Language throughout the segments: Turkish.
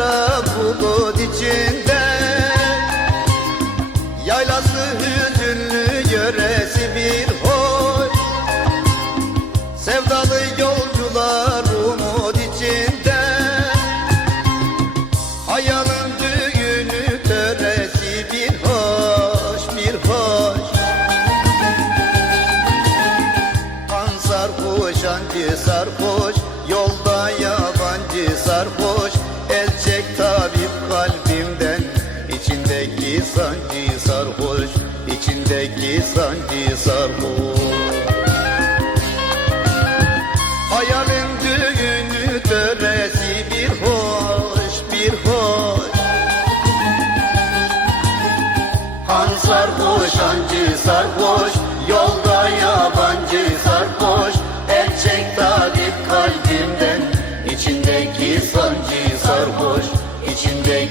kara bulut içinde Yaylası hüzünlü yöresi bir hoy Sevdası tabip kalbimden içindeki sancı sarhoş içindeki sancı sarhoş. Hayalin düğünü töresi bir hoş bir hoş. Han sarhoş hancı sarhoş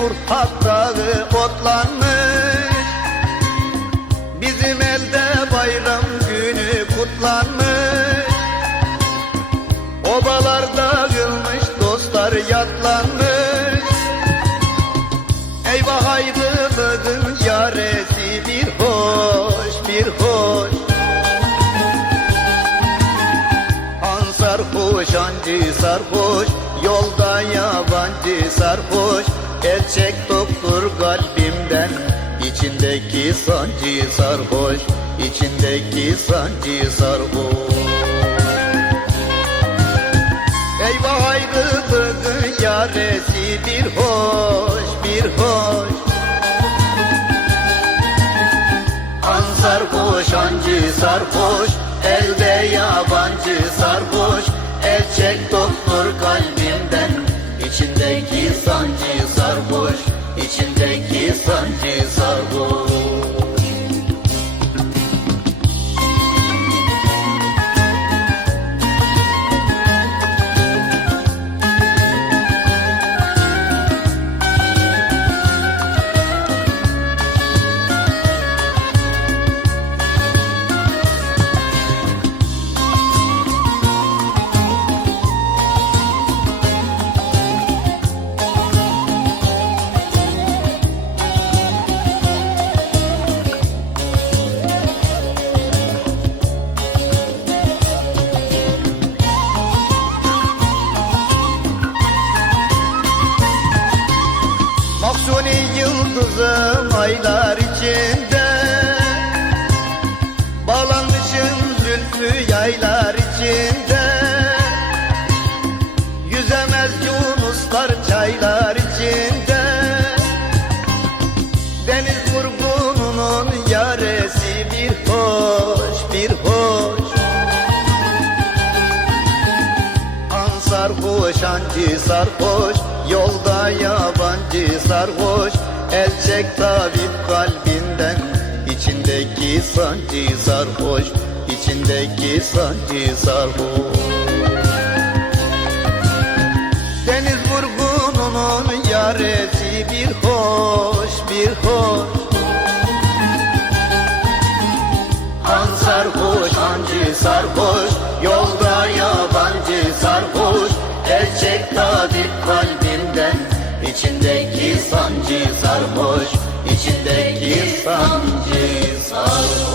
dur dağı otlanmış. Bizim elde bayram günü kutlanmış. Obalar dağılmış dostlar yatlanmış. Eyvah ayrılığın yaresi bir hoş bir hoş. An sarhoş ancı sarhoş Yolda yabancı sarhoş El çek doktor kalbimden. İçindeki sancı sarhoş içindeki sancı sarhoş. Eyvah ayrılığın yaresi bir hoş bir hoş. An sarhoş ancı sarhoş Elde yabancı sarhoş. El çek doktor kalbimden aylar içinde. Bağlanmışım zülfü yaylar içinde. Yüzemez yunuslar çaylar içinde. Deniz vurgununun yaresi bir hoş bir hoş. An sarhoş ancı sarhoş Yolda yabancı sarhoş El çek tabip kalbinden. İçindeki sancı sarhoş içindeki sancı sarhoş Deniz vurgununun yaresi bir hoş bir hoş. Han sarhoş hancı sarhoş sarhoş içindeki sancı sarhoş